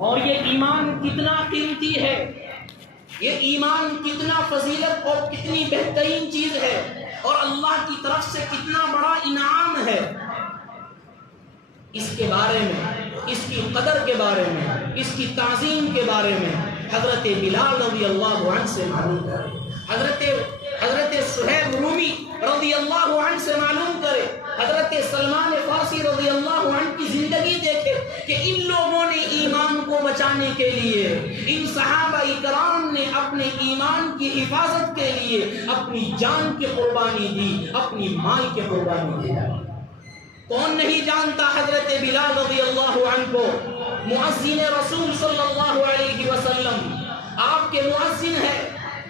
اور یہ ایمان کتنا قیمتی ہے، یہ ایمان کتنا فضیلت اور کتنی بہترین چیز ہے، اور اللہ کی طرف سے کتنا بڑا انعام ہے، اس کے بارے میں، اس کی قدر کے بارے میں، اس کی تعظیم کے بارے میں حضرت بلال رضی اللہ عنہ سے معلوم کرے، حضرت صہیب رومی رضی اللہ عنہ سے معلوم کرے، حضرت سلمان فارسی رضی اللہ عنہ کی زندگی دیکھے کہ ان لوگوں نے ایمان کو بچانے کے لیے، ان صحابہ کرام نے اپنے ایمان کی حفاظت کے لیے اپنی جان کی قربانی دی، اپنی مال کی قربانی دی۔ کون نہیں جانتا حضرت بلال رضی اللہ عنہ کو، مؤذن رسول صلی اللہ علیہ وسلم، آپ کے مؤذن ہے،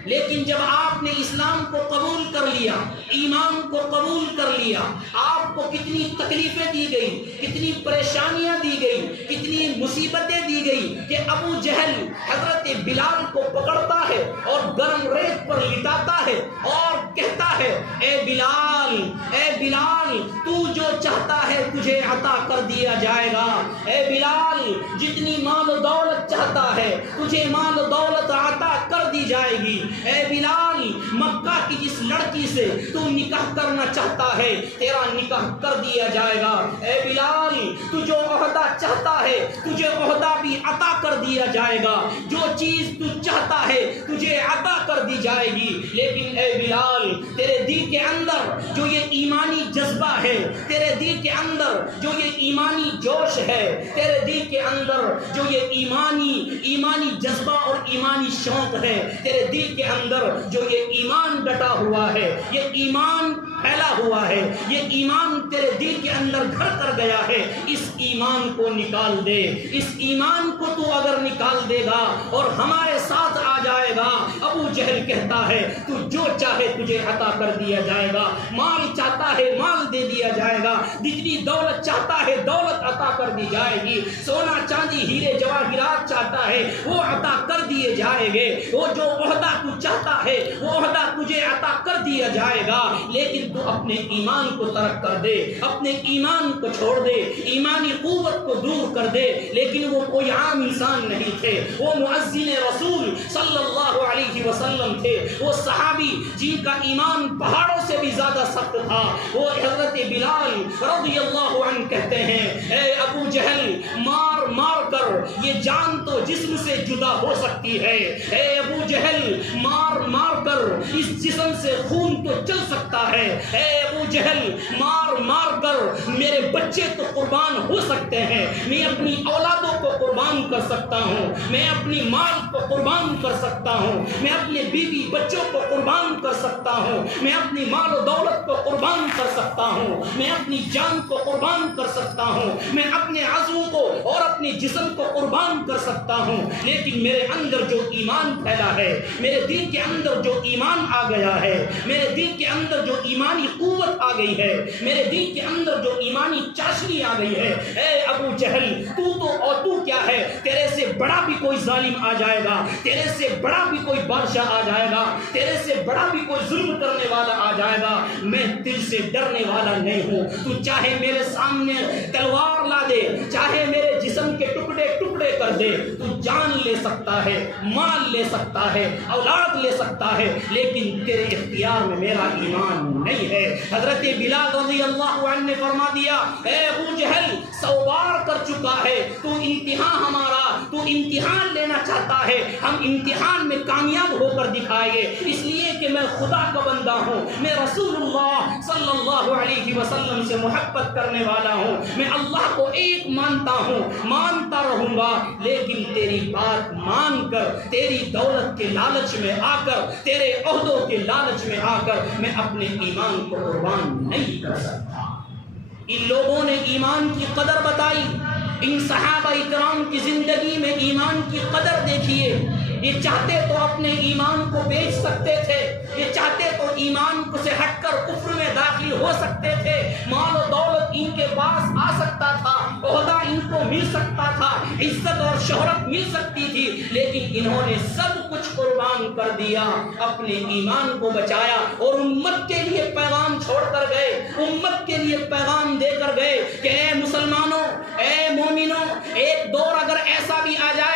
لیکن جب آپ نے اسلام کو قبول کر لیا، ایمان کو قبول کر لیا، آپ کو کتنی تکلیفیں دی گئی، کتنی پریشانیاں دی گئی، کتنی مصیبتیں دی گئی کہ ابو جہل حضرت بلال کو پکڑتا ہے اور گرم ریت پر لٹاتا ہے اور کہتا ہے، اے بلال تو جو چاہتا ہے تجھے عطا کر دیا جائے گا، اے بلال جتنی مال و دولت چاہتا ہے تجھے مال و دولت عطا کر دی جائے گی، اے بلال مکہ کی جس لڑکی سے تو نکاح کرنا چاہتا ہے تیرا نکاح کر دیا جائے گا، اے بلال تو جو عہدہ چاہتا ہے تجھے عہدہ بھی عطا کر دیا جائے گا، جو چیز تو چاہتا ہے تجھے عطا کر دی جائے گی، لیکن اے بلال تیرے دل کے اندر جو یہ ایمانی جذبہ ہے، تیرے دل کے اندر جو یہ ایمانی جوش ہے، تیرے دل کے اندر جو یہ ایمانی جذبہ اور ایمانی شوق ہے، تیرے دل کے اندر جو یہ ایمان ڈٹا ہوا ہے، یہ ایمان پھیلا ہوا ہے، یہ ایمان تیرے دل کے اندر گھر کر گیا ہے، اس ایمان کو نکال دے، اس ایمان کو تو اگر نکال دے گا اور ہمارے ساتھ آ جائے گا، ابو جہل کہتا ہے تو جو چاہے تجھے عطا کر دیا جائے گا، مال چاہتا ہے مال دے دیا جائے گا، جتنی دولت چاہتا ہے دولت عطا کر دی جائے گی، سونا چاندی ہیرے جواہرات چاہتا ہے وہ عطا کر دیے جائیں گے، وہ جو عہدہ تو چاہتا ہے وہ عہدہ تجھے عطا کر دیا جائے گا، لیکن تو اپنے ایمان کو ترک کر دے، اپنے ایمان کو چھوڑ دے، ایمانی قوت کو دور کر دے۔ لیکن وہ کوئی عام انسان نہیں تھے، وہ مؤذن رسول صلی اللہ علیہ وسلم تھے، وہ صحابی جن کا ایمان پہاڑوں سے بھی زیادہ سخت تھا، وہ حضرت بلال رضی اللہ عنہ کہتے ہیں، اے ابو جہل مار مار کر یہ جان تو جسم سے جدا ہو سکتی ہے، اے ابو جہل مار مار کر اس جسم سے خون تو چل سکتا ہے، اے ابو جہل مار مار کر میرے بچے تو قربان ہو سکتے ہیں، میں اپنی اولادوں کو قربان کر سکتا ہوں، میں اپنی مال کو قربان کر سکتا ہوں، میں اپنے بیوی بچوں کو قربان کر سکتا ہوں، میں اپنی مال و دولت کو قربان کر سکتا ہوں، میں اپنی جان کو قربان کر سکتا ہوں، میں اپنے عضو کو اور اپنے جسم کو قربان کر سکتا ہوں، لیکن میرے اندر جو ایمان پھیلا ہے، میرے دل کے اندر جو ایمان آ گیا ہے، میرے دل کے اندر جو ایمانی قوت آ گئی ہے، میرے دل کے اندر جو ایمانی چاشنی آ گئی ہے، اے ابو جہل تو کیا ہے، تیرے سے بڑا بھی کوئی ظالم آ جائے گا، تیرے سے بڑا بھی کوئی بادشاہ آ جائے گا، تیرے سے بڑا بھی کوئی ظلم کرنے والا آ جائے گا، میں تجھ سے ڈرنے والا نہیں ہوں، تو چاہے میرے سامنے تلوار لا دے، چاہے میرے جسم کے ٹکڑے ٹکڑے کر دے، تو جان لے سکتا ہے، مال لے سکتا ہے، اولاد لے سکتا ہے، لیکن تیرے اختیار میں میرا ایمان نہیں ہے۔ حضرت بلال رضی اللہ عنہ نے فرما دیا، اے ابو جہل 100 بار کر چکا ہے تو امتحان ہمارا، تو امتحان لینا چاہتا ہے، ہم امتحان میں کامیاب ہو کر دکھائیں گے، اس لیے کہ میں خدا کا بندہ ہوں، میں رسول اللہ صلی اللہ علیہ وسلم سے محبت کرنے والا ہوں، میں اللہ کو ایک مانتا ہوں، مانتا رہوں گا، لیکن تیری بات مان کر، تیری دولت کے لالچ میں آ کر، تیرے عہدوں کے لالچ میں آ کر میں اپنے ایمان کو قربان نہیں کر سکتا۔ ان لوگوں نے ایمان کی قدر بتائی، ان صحابہ اکرام کی زندگی میں ایمان کی قدر دیکھیے، یہ چاہتے تو اپنے ایمان کو بیچ سکتے تھے، یہ چاہتے تو ایمان کو سے ہٹ کر کفر میں داخل ہو سکتے تھے، مال و دولت ان کے پاس آ سکتا تھا، عہدہ ان کو مل سکتا تھا، عزت اور شہرت مل سکتی تھی، لیکن انہوں نے سب کچھ قربان کر دیا، اپنے ایمان کو بچایا اور امت کے لیے پیغام چھوڑ کر گئے، امت کے لیے پیغام دے کر گئے کہ اے مسلمانوں، اے مومنوں، ایک دور اگر ایسا بھی آ جائے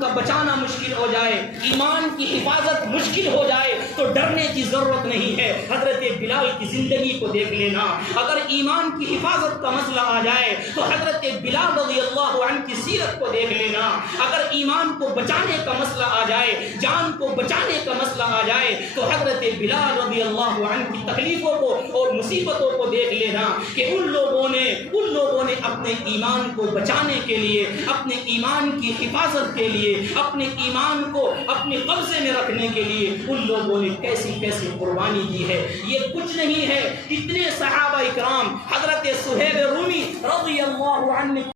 کا بچانا مشکل ہو جائے، ایمان کی حفاظت مشکل ہو جائے تو ڈرنے کی ضرورت نہیں ہے۔ حضرت بلال کی زندگی کو دیکھ لینا، اگر ایمان کی حفاظت کا مسئلہ آ جائے تو حضرت بلال رضی اللہ عنہ کی سیرت کو دیکھ لینا، اگر ایمان کو بچانے کا مسئلہ آ جائے، جان کو بچانے کا مسئلہ آ جائے تو حضرت بلال رضی اللہ عنہ کی تکلیفوں کو اور مصیبتوں کو دیکھ لینا کہ ان لوگوں نے اپنے ایمان کو بچانے کے لیے، اپنے ایمان کی حفاظت کے لیے، اپنے ایمان کو اپنے قبضے میں رکھنے کے لیے ان لوگوں نے کیسی کیسی قربانی دی ہے۔ یہ کچھ نہیں ہے، کتنے صحابہ اکرام، حضرت سہیل رومی رضی اللہ عنہ